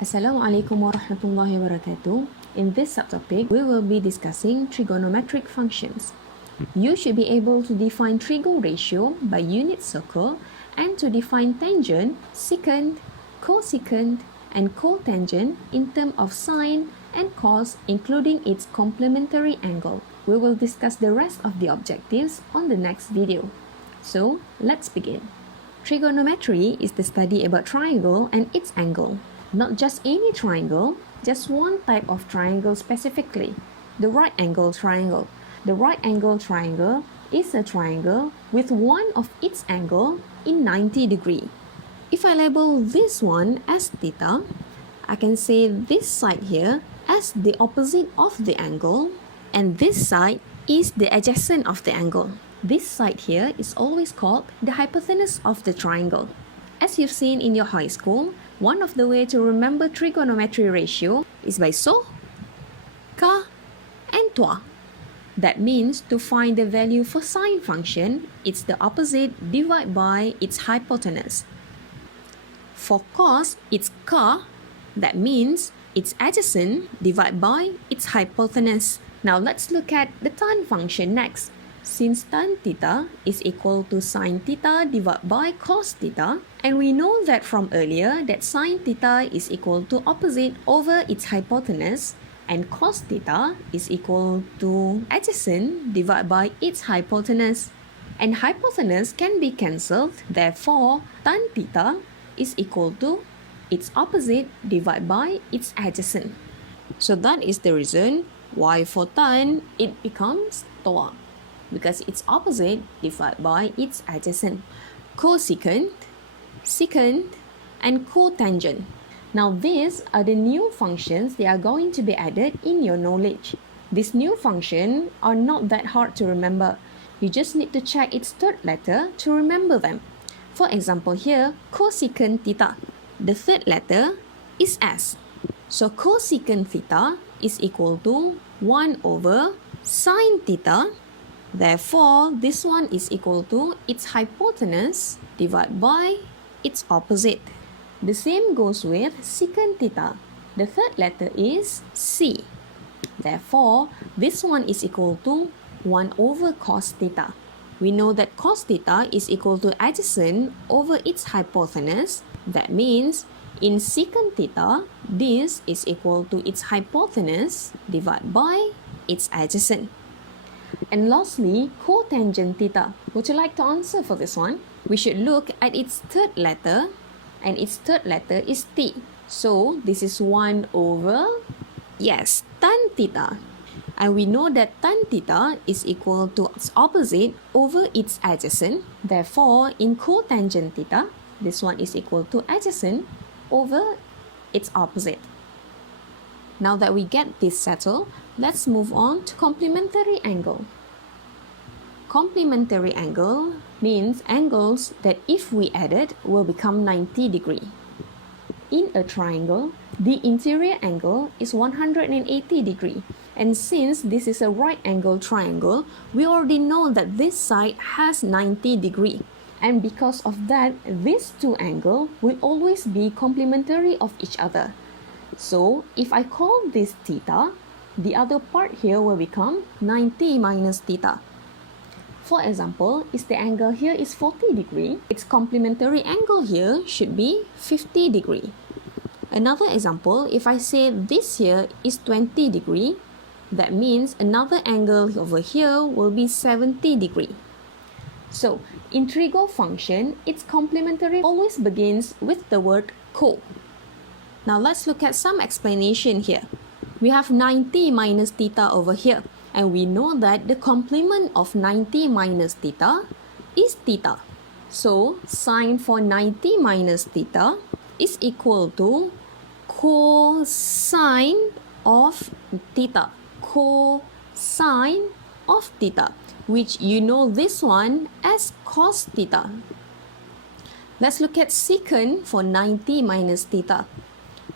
Assalamualaikum warahmatullahi wabarakatuh. In this subtopic, we will be discussing trigonometric functions. You should be able to define trigo ratio by unit circle and to define tangent, secant, cosecant, and cotangent in terms of sine and cos, including its complementary angle. We will discuss the rest of the objectives on the next video. So, let's begin. Trigonometry is the study about triangle and its angle. Not just any triangle, just one type of triangle specifically, the right angle triangle. The right angle triangle is a triangle with one of its angle in 90 degree. If I label this one as theta, I can say this side here as the opposite of the angle, and this side is the adjacent of the angle. This side here is always called the hypotenuse of the triangle. As you've seen in your high school, one of the way to remember trigonometry ratio is by so, ka, and toi. That means to find the value for sine function, it's the opposite divided by its hypotenuse. For cos, it's ka, that means its adjacent divided by its hypotenuse. Now let's look at the tan function next. Since tan theta is equal to sine theta divided by cos theta, and we know that from earlier that sine theta is equal to opposite over its hypotenuse, and cos theta is equal to adjacent divided by its hypotenuse. And hypotenuse can be cancelled, therefore tan theta is equal to its opposite divided by its adjacent. So that is the reason why for tan it becomes toi, because its opposite divided by its adjacent. Cosecant, secant, and cotangent. Now these are the new functions that are going to be added in your knowledge. These new functions are not that hard to remember. You just need to check its third letter to remember them. For example here, cosecant theta. The third letter is S. So cosecant theta is equal to 1 over sine theta. Therefore, this one is equal to its hypotenuse divided by its opposite. The same goes with secant theta. The third letter is C. Therefore, this one is equal to 1 over cos theta. We know that cos theta is equal to adjacent over its hypotenuse. That means in secant theta, this is equal to its hypotenuse divided by its adjacent. And lastly, cotangent theta. Would you like to answer for this one? We should look at its third letter, and its third letter is T. So this is 1 over, yes, tan theta. And we know that tan theta is equal to its opposite over its adjacent. Therefore, in cotangent theta, this one is equal to adjacent over its opposite. Now that we get this settled, let's move on to complementary angle. Complementary angle means angles that if we added will become 90 degree. In a triangle, the interior angle is 180 degree. And since this is a right angle triangle, we already know that this side has 90 degree. And because of that, these two angles will always be complementary of each other. So, if I call this theta, the other part here will become 90 minus theta. For example, if the angle here is 40 degree, its complementary angle here should be 50 degree. Another example, if I say this here is 20 degree, that means another angle over here will be 70 degree. So, in trigo function, its complementary always begins with the word co. Now let's look at some explanation here. We have 90 minus theta over here, and we know that the complement of 90 minus theta is theta. So, sine for 90 minus theta is equal to cosine of theta. Cosine of theta, which you know this one as cos theta. Let's look at secant for 90 minus theta.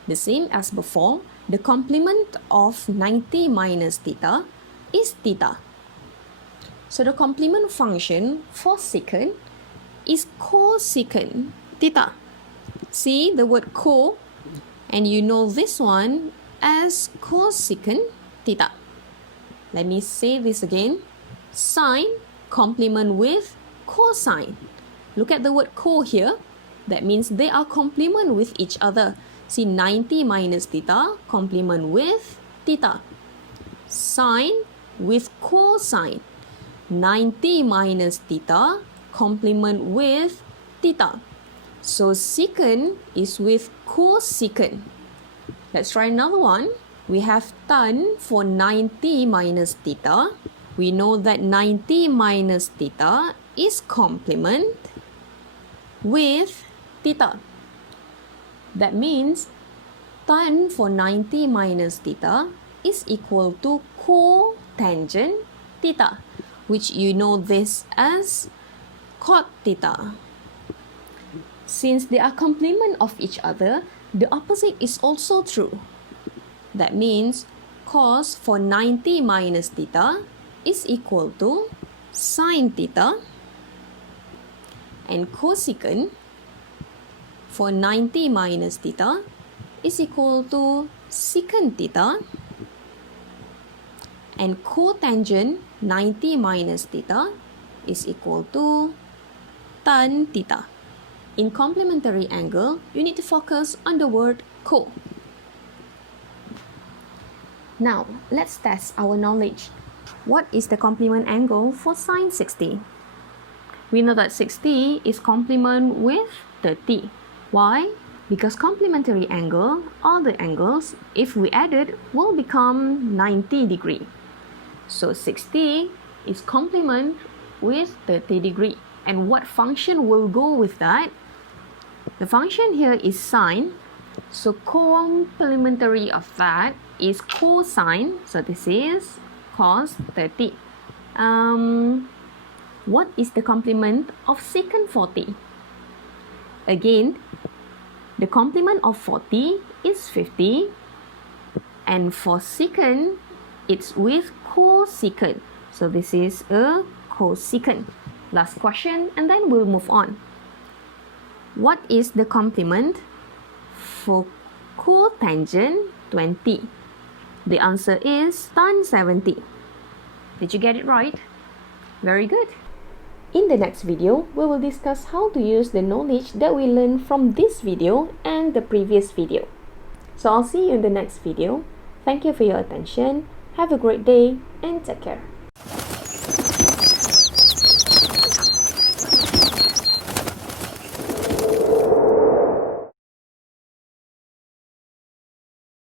The same as before, the complement of 90 minus theta is theta. So the complement function for secant is cosecant theta. See the word co, and you know this one as cosecant theta. Let me say this again. Sine complement with cosine. Look at the word co here. That means they are complement with each other. See 90 minus theta complement with theta. Sine with cosine. 90 minus theta complement with theta. So secant is with cosecant. Let's try another one. We have tan for 90 minus theta. We know that 90 minus theta is complement with theta. That means tan for 90 minus theta is equal to cotangent theta, which you know this as cot theta. Since they are complement of each other, the opposite is also true. That means cos for 90 minus theta is equal to sine theta, and cosecant for 90 minus theta is equal to secant theta, and cotangent 90 minus theta is equal to tan theta. In complementary angle, you need to focus on the word co. Now, let's test our knowledge. What is the complement angle for sine 60? We know that 60 is complement with 30. Why? Because complementary angle, all the angles, if we add it, will become 90 degree. So 60 is complement with 30 degree. And what function will go with that? The function here is sine. So complementary of that is cosine. So this is cos 30. What is the complement of secant 40? Again, the complement of 40 is 50. And for secant, it's with cosecant. So this is a cosecant. Last question, and then we'll move on. What is the complement for cotangent 20? The answer is tan 70. Did you get it right? Very good. In the next video, we will discuss how to use the knowledge that we learned from this video and the previous video. So I'll see you in the next video. Thank you for your attention. Have a great day and take care.